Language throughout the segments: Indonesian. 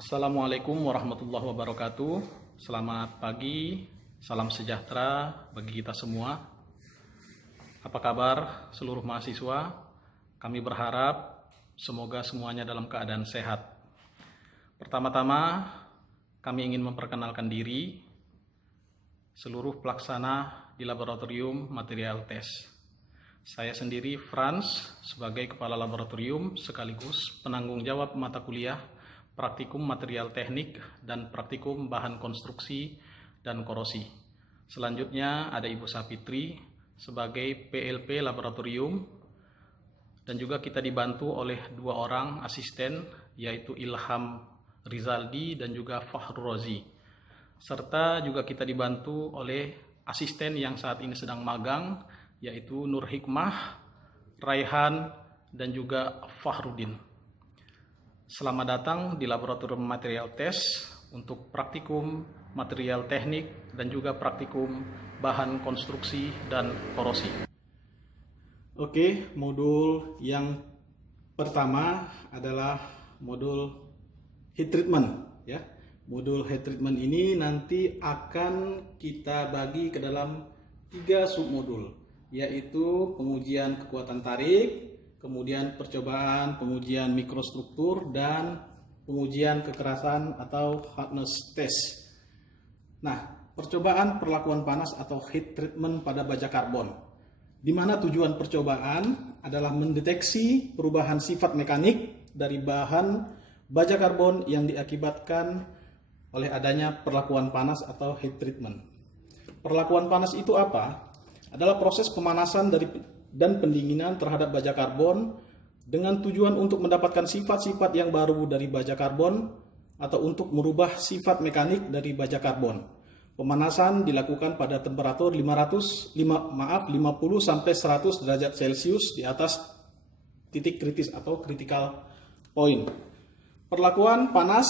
Assalamualaikum warahmatullahi wabarakatuh. Selamat pagi, salam sejahtera bagi kita semua. Apa kabar seluruh mahasiswa? Kami berharap semoga semuanya dalam keadaan sehat. Pertama-tama, kami ingin memperkenalkan diri seluruh pelaksana di laboratorium material tes. Saya sendiri Franz sebagai kepala laboratorium sekaligus penanggung jawab mata kuliah praktikum material teknik dan praktikum bahan konstruksi dan korosi. Selanjutnya ada Ibu Sapitri sebagai PLP laboratorium, dan juga kita dibantu oleh dua orang asisten, yaitu Ilham Rizaldi dan juga Fahru Rozi. Serta juga kita dibantu oleh asisten yang saat ini sedang magang, yaitu Nur Hikmah, Raihan, dan juga Fahrudin. Selamat datang di laboratorium material tes untuk praktikum material teknik dan juga praktikum bahan konstruksi dan korosi. Oke, modul yang pertama adalah modul heat treatment, ya. Modul heat treatment ini nanti akan kita bagi ke dalam 3 submodul, yaitu pengujian kekuatan tarik, kemudian percobaan pengujian mikrostruktur, dan pengujian kekerasan atau hardness test. Nah, percobaan perlakuan panas atau heat treatment pada baja karbon, di mana tujuan percobaan adalah mendeteksi perubahan sifat mekanik dari bahan baja karbon yang diakibatkan oleh adanya perlakuan panas atau heat treatment. Perlakuan panas itu apa? Adalah proses pemanasan dan pendinginan terhadap baja karbon dengan tujuan untuk mendapatkan sifat-sifat yang baru dari baja karbon atau untuk merubah sifat mekanik dari baja karbon. Pemanasan dilakukan pada temperatur 50 sampai 100 derajat Celcius di atas titik kritis atau critical point. Perlakuan panas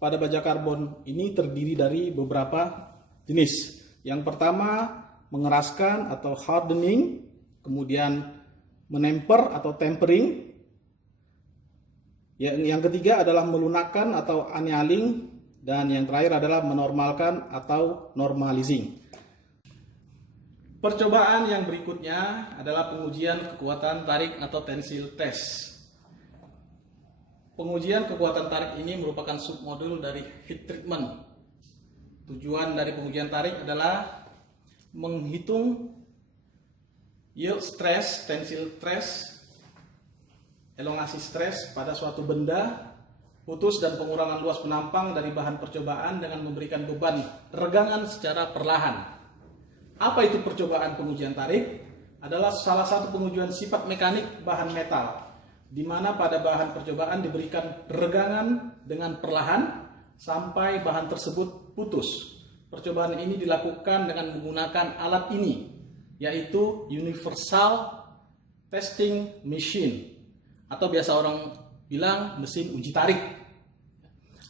pada baja karbon ini terdiri dari beberapa jenis. Yang pertama, mengeraskan atau hardening, kemudian menemper atau tempering. Yang ketiga adalah melunakkan atau annealing, dan yang terakhir adalah menormalkan atau normalizing. Percobaan yang berikutnya adalah pengujian kekuatan tarik atau tensile test. Pengujian kekuatan tarik ini merupakan submodul dari heat treatment. Tujuan dari pengujian tarik adalah menghitung yield stress, tensile stress, elongasi stress pada suatu benda, putus dan pengurangan luas penampang dari bahan percobaan dengan memberikan beban regangan secara perlahan. Apa itu percobaan pengujian tarik? Adalah salah satu pengujian sifat mekanik bahan metal, di mana pada bahan percobaan diberikan regangan dengan perlahan sampai bahan tersebut putus. Percobaan ini dilakukan dengan menggunakan alat ini, yaitu Universal Testing Machine, atau biasa orang bilang mesin uji tarik.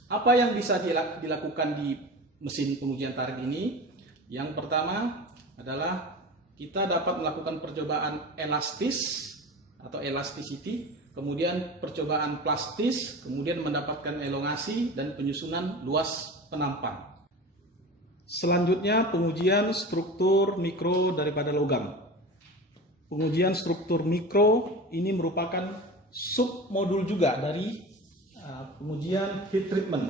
Apa yang bisa dilakukan di mesin pengujian tarik ini? Yang pertama adalah kita dapat melakukan percobaan elastis atau elasticity, kemudian percobaan plastis, kemudian mendapatkan elongasi dan penyusunan luas penampang. Selanjutnya, pengujian struktur mikro daripada logam. Pengujian struktur mikro ini merupakan submodul juga dari pengujian heat treatment,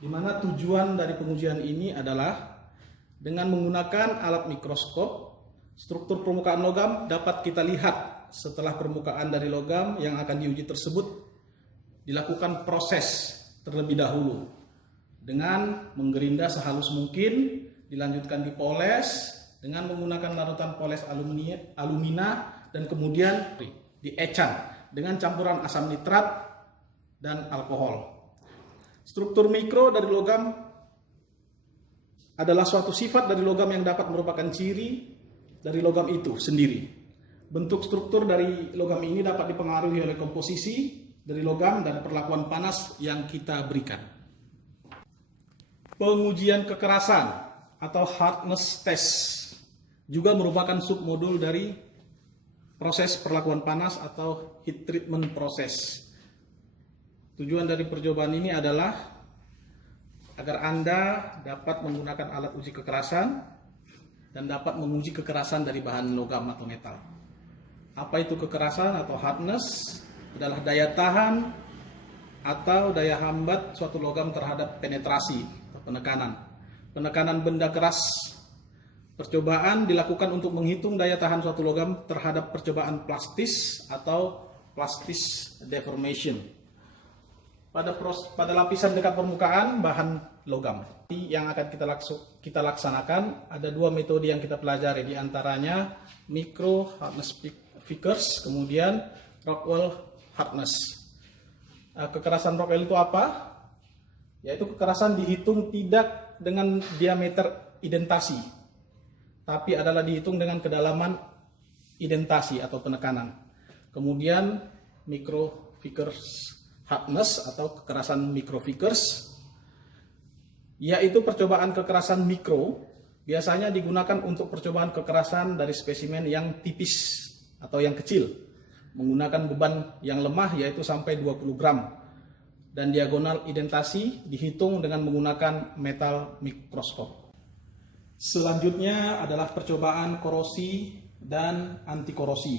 di mana tujuan dari pengujian ini adalah dengan menggunakan alat mikroskop, struktur permukaan logam dapat kita lihat setelah permukaan dari logam yang akan diuji tersebut dilakukan proses terlebih dahulu dengan menggerinda sehalus mungkin, dilanjutkan dipoles dengan menggunakan larutan poles alumina, dan kemudian diecan dengan campuran asam nitrat dan alkohol. Struktur mikro dari logam adalah suatu sifat dari logam yang dapat merupakan ciri dari logam itu sendiri. Bentuk struktur dari logam ini dapat dipengaruhi oleh komposisi dari logam dan perlakuan panas yang kita berikan. Pengujian kekerasan atau hardness test juga merupakan submodul dari proses perlakuan panas atau heat treatment proses. Tujuan dari percobaan ini adalah agar Anda dapat menggunakan alat uji kekerasan dan dapat menguji kekerasan dari bahan logam atau metal. Apa itu kekerasan atau hardness? Adalah daya tahan atau daya hambat suatu logam terhadap penetrasi atau penekanan. Penekanan benda keras. Percobaan dilakukan untuk menghitung daya tahan suatu logam terhadap percobaan plastis atau plastis deformation. Pada lapisan dekat permukaan bahan logam. Yang akan kita laksanakan ada dua metode yang kita pelajari, di antaranya micro hardness figures, kemudian Rockwell hardness. Kekerasan Rockwell itu apa? Yaitu kekerasan dihitung tidak dengan diameter identasi, tapi adalah dihitung dengan kedalaman identasi atau penekanan. Kemudian micro figures hardness atau kekerasan micro figures, yaitu percobaan kekerasan mikro, biasanya digunakan untuk percobaan kekerasan dari spesimen yang tipis atau yang kecil, menggunakan beban yang lemah yaitu sampai 20 gram, dan diagonal identasi dihitung dengan menggunakan metal mikroskop. Selanjutnya adalah percobaan korosi dan anti korosi,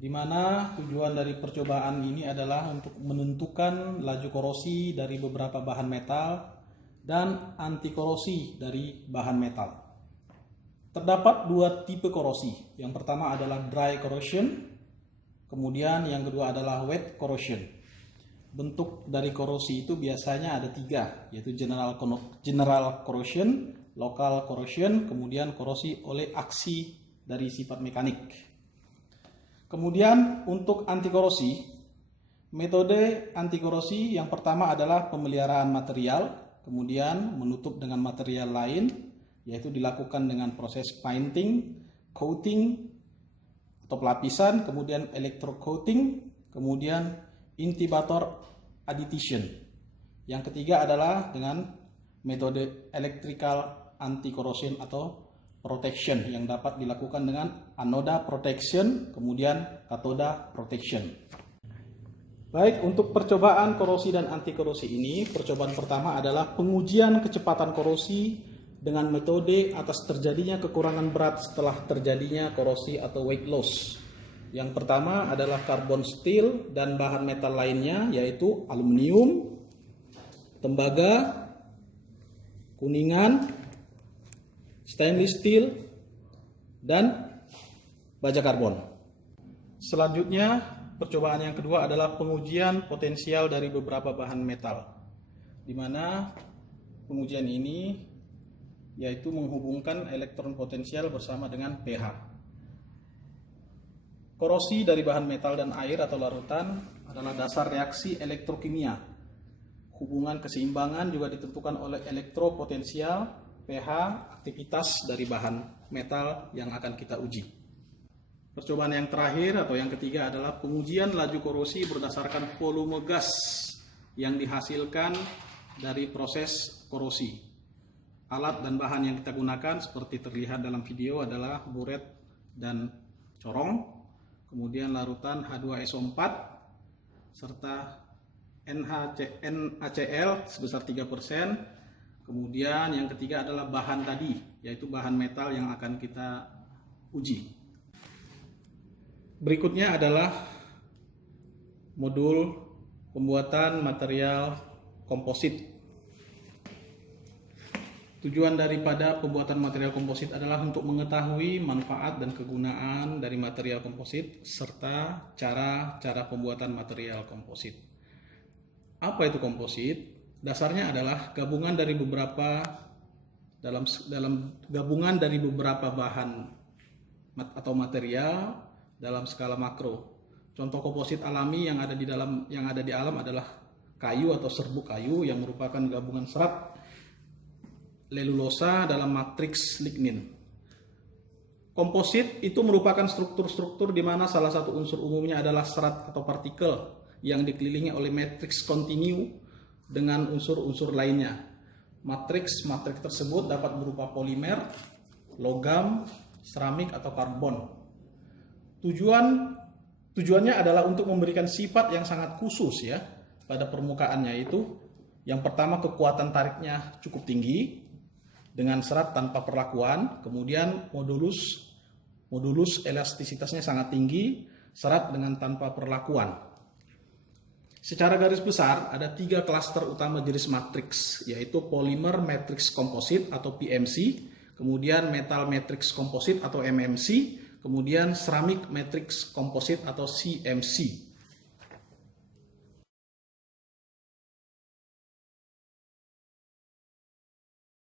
di mana tujuan dari percobaan ini adalah untuk menentukan laju korosi dari beberapa bahan metal dan anti korosi dari bahan metal. Terdapat dua tipe korosi. Yang pertama adalah dry corrosion, kemudian yang kedua adalah wet corrosion. Bentuk dari korosi itu biasanya ada tiga, yaitu general corrosion, local corrosion, kemudian korosi oleh aksi dari sifat mekanik. Kemudian untuk anti korosi, metode anti korosi yang pertama adalah pemeliharaan material, kemudian menutup dengan material lain, yaitu dilakukan dengan proses painting, coating atau pelapisan, kemudian electrocoating, kemudian intibator addition. Yang ketiga adalah dengan metode electrical anti corrosion atau protection yang dapat dilakukan dengan anoda protection, kemudian katoda protection. Baik, untuk percobaan korosi dan anti korosi ini, percobaan pertama adalah pengujian kecepatan korosi dengan metode atas terjadinya kekurangan berat setelah terjadinya korosi atau weight loss. Yang pertama adalah carbon steel dan bahan metal lainnya, yaitu aluminium, tembaga, kuningan, stainless steel, dan baja karbon. Selanjutnya, percobaan yang kedua adalah pengujian potensial dari beberapa bahan metal, di mana pengujian ini yaitu menghubungkan elektron potensial bersama dengan pH. Korosi dari bahan metal dan air atau larutan adalah dasar reaksi elektrokimia. Hubungan keseimbangan juga ditentukan oleh elektropotensial, pH, aktivitas dari bahan metal yang akan kita uji. Percobaan yang terakhir atau yang ketiga adalah pengujian laju korosi berdasarkan volume gas yang dihasilkan dari proses korosi. Alat dan bahan yang kita gunakan seperti terlihat dalam video adalah buret dan corong, kemudian larutan H2SO4 serta NaCl sebesar 3%. Kemudian yang ketiga adalah bahan tadi, yaitu bahan metal yang akan kita uji. Berikutnya adalah modul pembuatan material komposit. Tujuan daripada pembuatan material komposit adalah untuk mengetahui manfaat dan kegunaan dari material komposit serta cara pembuatan material komposit. Apa itu komposit? Dasarnya adalah gabungan dari beberapa gabungan dari beberapa bahan atau material dalam skala makro. Contoh komposit alami yang ada di alam adalah kayu atau serbuk kayu yang merupakan gabungan serat lelulosa dalam matriks lignin. Komposit itu merupakan struktur-struktur di mana salah satu unsur umumnya adalah serat atau partikel yang dikelilingi oleh matriks kontinu dengan unsur-unsur lainnya. Matriks tersebut dapat berupa polimer, logam, seramik atau karbon. Tujuannya adalah untuk memberikan sifat yang sangat khusus ya pada permukaannya itu, yang pertama kekuatan tariknya cukup tinggi dengan serat tanpa perlakuan, kemudian modulus elastisitasnya sangat tinggi, serat dengan tanpa perlakuan. Secara garis besar ada 3 klaster utama jenis matriks, yaitu polymer matrix composite atau PMC, kemudian metal matrix composite atau MMC, kemudian ceramic matrix composite atau CMC.